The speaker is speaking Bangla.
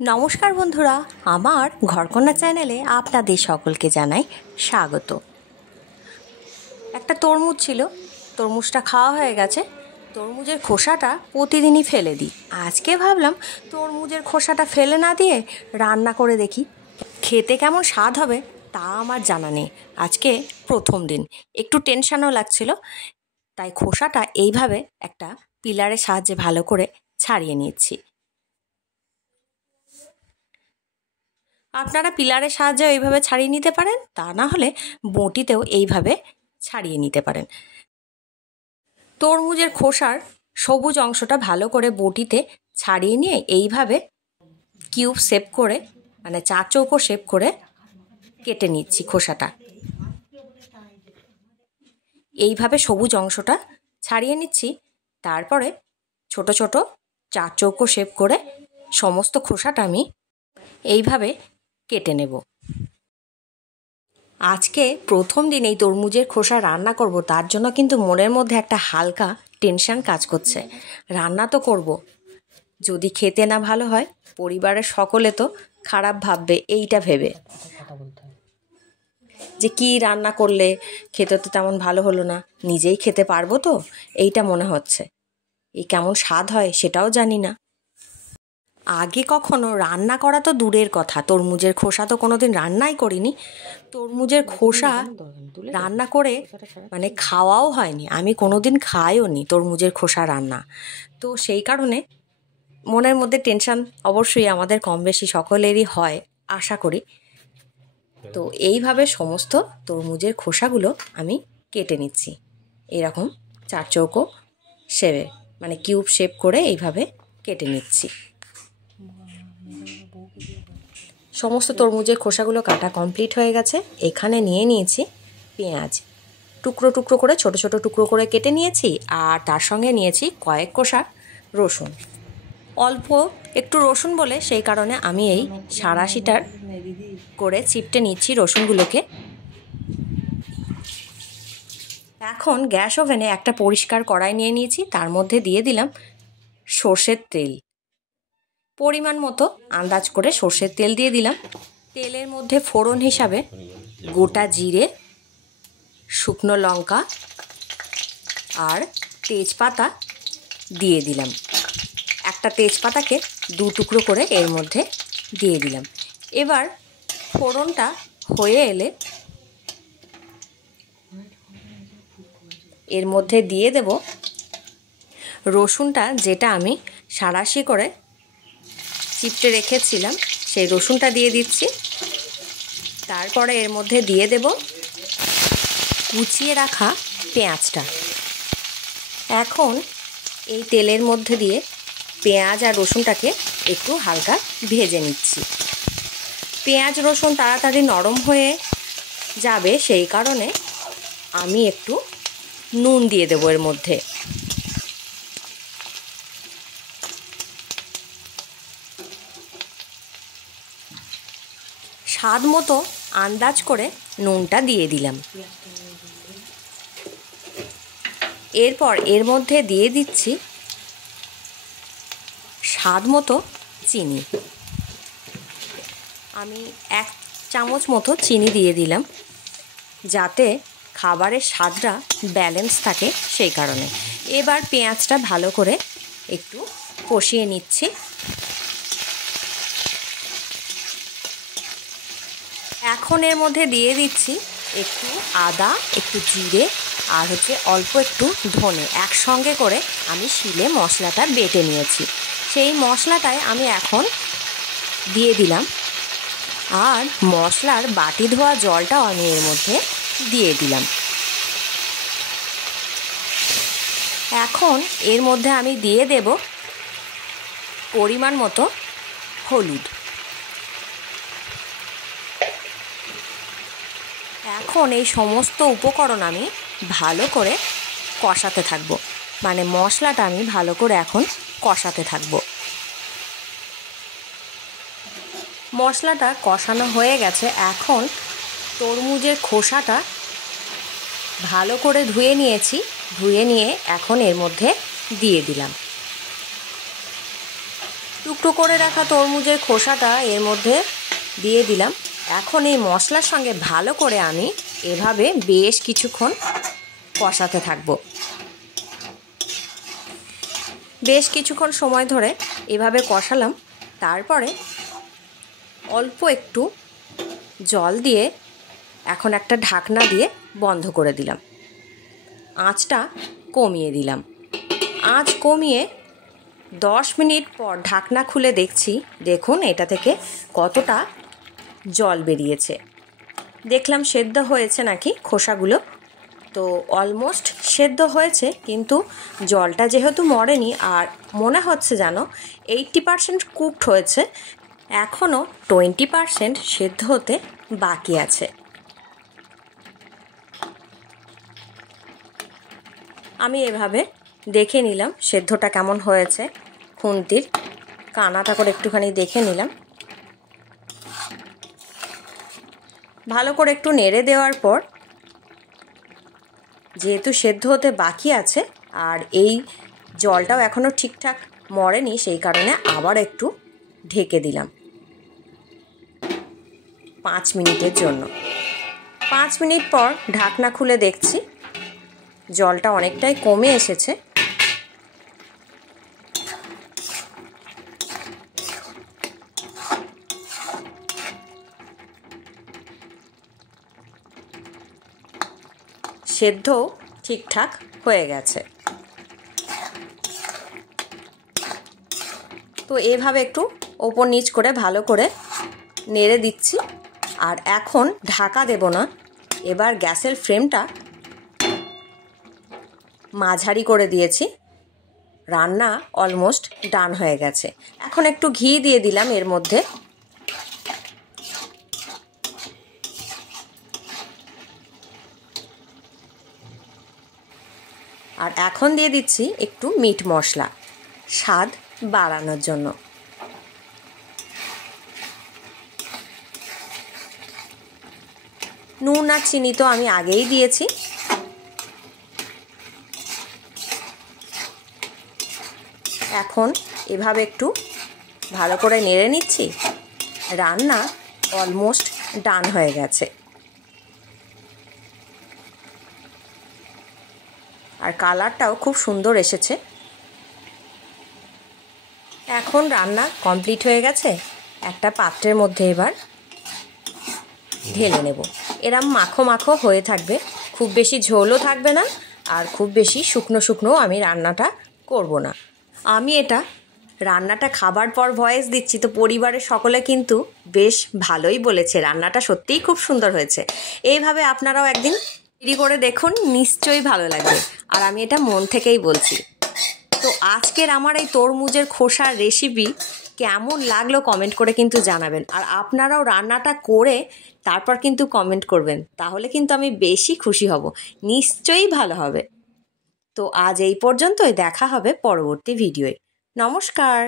নমস্কার বন্ধুরা, আমার ঘরকন্যা চ্যানেলে আপনাদের সকলকে জানাই স্বাগত। একটা তরমুজ ছিল, তরমুজটা খাওয়া হয়ে গেছে। তরমুজের খোসাটা প্রতিদিনই ফেলে দিই। আজকে ভাবলাম তরমুজের খোসাটা ফেলে না দিয়ে রান্না করে দেখি, খেতে কেমন স্বাদ হবে তা আমার জানা নেই। আজকে প্রথম দিন, একটু টেনশনও লাগছিল, তাই খোসাটা এইভাবে একটা পিলারের সাহায্যে ভালো করে ছাড়িয়ে নিচ্ছি। আপনারা পিলারের সাহায্যে এইভাবে ছাড়িয়ে নিতে পারেন, তা না হলে বঁটিতেও এইভাবে ছাড়িয়ে নিতে পারেন। তরমুজের খোসার সবুজ অংশটা ভালো করে বঁটিতে ছাড়িয়ে নিয়ে এইভাবে কিউব শেপ করে, মানে চার চৌকো শেপ করে কেটে নিচ্ছি খোসাটা। এইভাবে সবুজ অংশটা ছাড়িয়ে নিচ্ছি, তারপরে ছোট ছোট চার চৌকো শেপ করে সমস্ত খোসাটা আমি এইভাবে কেটে নেব। আজকে প্রথম দিন এই তরমুজের খোসা রান্না করব, তার জন্য কিন্তু মনের মধ্যে একটা হালকা টেনশন কাজ করছে। রান্না তো করব, যদি খেতে না ভালো হয় পরিবারের সকলে তো খারাপ ভাববে, এইটা ভেবে যে কি রান্না করলে খেতে তো তেমন ভালো হলো না, নিজেই খেতে পারবো তো, এইটা মনে হচ্ছে। এই কেমন স্বাদ হয় সেটাও জানি না। আগে কখনো রান্না করা তো দূরের কথা, তরমুজের খোসা তো কোনোদিন রান্নাই করিনি। তরমুজের খোসা রান্না করে মানে খাওয়াও হয়নি, আমি কোনোদিন খাইও নি তরমুজের খোসা রান্না। তো সেই কারণে মনের মধ্যে টেনশন অবশ্যই আমাদের কম বেশি সকলেরই হয়, আশা করি। তো এইভাবে সমস্ত তরমুজের খোসাগুলো আমি কেটে নিচ্ছি, এরকম চার চৌকো শেপে, মানে কিউব শেপ করে এইভাবে কেটে নিচ্ছি। সমস্ত তরমুজের খোসাগুলো কাটা কমপ্লিট হয়ে গেছে। এখানে নিয়ে নিয়েছি পেঁয়াজ, টুকরো টুকরো করে ছোট ছোট টুকরো করে কেটে নিয়েছি, আর তার সঙ্গে নিয়েছি কয়েক কোষা রসুন। অল্প একটু রসুন বলে সেই কারণে আমি এই সাঁড়াশিটার করে চিপটে নিচ্ছি রসুনগুলোকে। এখন গ্যাস ওভেনে একটা পরিষ্কার কড়াই নিয়ে নিয়েছি, তার মধ্যে দিয়ে দিলাম সর্ষের তেল। পরিমাণ মতো আন্দাজ করে সর্ষের তেল দিয়ে দিলাম। তেলের মধ্যে ফোড়ন হিসাবে গোটা জিরে, শুকনো লঙ্কা আর তেজপাতা দিয়ে দিলাম। একটা তেজপাতাকে দু টুকরো করে এর মধ্যে দিয়ে দিলাম। এবার ফোড়নটা হয়ে এলে এর মধ্যে দিয়ে দেব রসুনটা, যেটা আমি সাঁড়াশি করে চিপটে রেখেছিলাম, সেই রসুনটা দিয়ে দিচ্ছি। তারপরে এর মধ্যে দিয়ে দেব কুচিয়ে রাখা পেঁয়াজটা। এখন এই তেলের মধ্যে দিয়ে পেঁয়াজ আর রসুনটাকে একটু হালকা ভেজে নিচ্ছি। পেঁয়াজ রসুন তাড়াতাড়ি নরম হয়ে যাবে, সেই কারণে আমি একটু নুন দিয়ে দেবো এর মধ্যে। স্বাদ মতো আন্দাজ করে নুনটা দিয়ে দিলাম। এরপর এর মধ্যে দিয়ে দিচ্ছি স্বাদ মতো চিনি। আমি 1 চামচ মতো চিনি দিয়ে দিলাম, যাতে খাবারের স্বাদটা ব্যালেন্স থাকে সেই কারণে। এবার পেঁয়াজটা ভালো করে একটু কষিয়ে নিচ্ছি। এখন এর মধ্যে দিয়ে দিচ্ছি একটু আদা, একটু জিরে আর অল্প একটু ধনে, একসঙ্গে করে আমি শিলে মশলাটা বেটে নিয়েছি। সেই মশলাটাই আমি এখন দিয়ে দিলাম, আর মশলার বাটি ধোয়া জলটাও আমি এর মধ্যে দিয়ে দিলাম। এখন এর মধ্যে আমি দিয়ে দেব পরিমাণ মতো হলুদ। এখন এই সমস্ত উপকরণ আমি ভালো করে কষাতে থাকবো, মানে মশলাটা আমি ভালো করে এখন কষাতে থাকবো। মশলাটা কষানো হয়ে গেছে। এখন তরমুজের খোসাটা ভালো করে ধুয়ে নিয়েছি, ধুয়ে নিয়ে এখন এর মধ্যে দিয়ে দিলাম। টুকটুক করে রাখা তরমুজের খোসাটা এর মধ্যে দিয়ে দিলাম। এখন এই মশলার সঙ্গে ভালো করে আমি এভাবে বেশ কিছুক্ষণ কষাতে থাকবো। বেশ কিছুক্ষণ সময় ধরে এভাবে কষালাম। তারপরে অল্প একটু জল দিয়ে এখন একটা ঢাকনা দিয়ে বন্ধ করে দিলাম। আঁচটা কমিয়ে দিলাম। আঁচ কমিয়ে 10 মিনিট পর ঢাকনা খুলে দেখছি, দেখুন এটা থেকে কতটা জল বেরিয়েছে। দেখলাম সেদ্ধ হয়েছে নাকি খোসাগুলো। তো অলমোস্ট সেদ্ধ হয়েছে, কিন্তু জলটা যেহেতু মরেনি আর মনে হচ্ছে যেন 80% কুকড হয়েছে, এখনও 20% সেদ্ধ হতে বাকি আছে। আমি এভাবে দেখে নিলাম সেদ্ধটা কেমন হয়েছে। খুন্তির কানাটা করে একটুখানি দেখে নিলাম। ভালো করে একটু নেড়ে দেওয়ার পর, যেহেতু সেদ্ধ হতে বাকি আছে আর এই জলটাও এখনও ঠিকঠাক মরেনি, সেই কারণে আবার একটু ঢেকে দিলাম 5 মিনিটের জন্য। 5 মিনিট পর ঢাকনা খুলে দেখছি জলটা অনেকটাই কমে এসেছে। সেদ্ধও ঠিকঠাক হয়ে গেছে। তো এভাবে একটু ওপর নিচ করে ভালো করে নেড়ে দিচ্ছি। আর এখন ঢাকা দেব না, এবার গ্যাসের ফ্লেমটা মাঝারি করে দিয়েছি। রান্না অলমোস্ট ডান হয়ে গেছে। এখন একটু ঘি দিয়ে দিলাম এর মধ্যে। আর এখন দিয়ে দিচ্ছি একটু মিট মশলা, স্বাদ বাড়ানোর জন্য। নুন আর চিনি তো আমি আগেই দিয়েছি। এখন এভাবে একটু ভালো করে নেড়ে নিচ্ছি। রান্না অলমোস্ট ডান হয়ে গেছে। আর কালারটাও খুব সুন্দর এসেছে। এখন রান্না কমপ্লিট হয়ে গেছে। একটা পাত্রের মধ্যে এবার ঢেলে নেব। এরম মাখো মাখো হয়ে থাকবে, খুব বেশি ঝোলও থাকবে না আর খুব বেশি শুকনো শুকনো আমি রান্নাটা করব না। আমি এটা রান্নাটা খাবার পর ভয়েস দিচ্ছি, তো পরিবারের সকলে কিন্তু বেশ ভালোই বলেছে, রান্নাটা সত্যিই খুব সুন্দর হয়েছে। এইভাবে আপনারাও একদিন তৈরি করে দেখুন, নিশ্চয়ই ভালো লাগবে। আর আমি এটা মন থেকেই বলছি। তো আজকের আমার এই তরমুজের খোসার রেসিপি কেমন লাগলো কমেন্ট করে কিন্তু জানাবেন। আর আপনারাও রান্নাটা করে তারপর কিন্তু কমেন্ট করবেন, তাহলে কিন্তু আমি বেশি খুশি হব। নিশ্চয়ই ভালো হবে। তো আজ এই পর্যন্তই, দেখা হবে পরবর্তী ভিডিওয়ে। নমস্কার।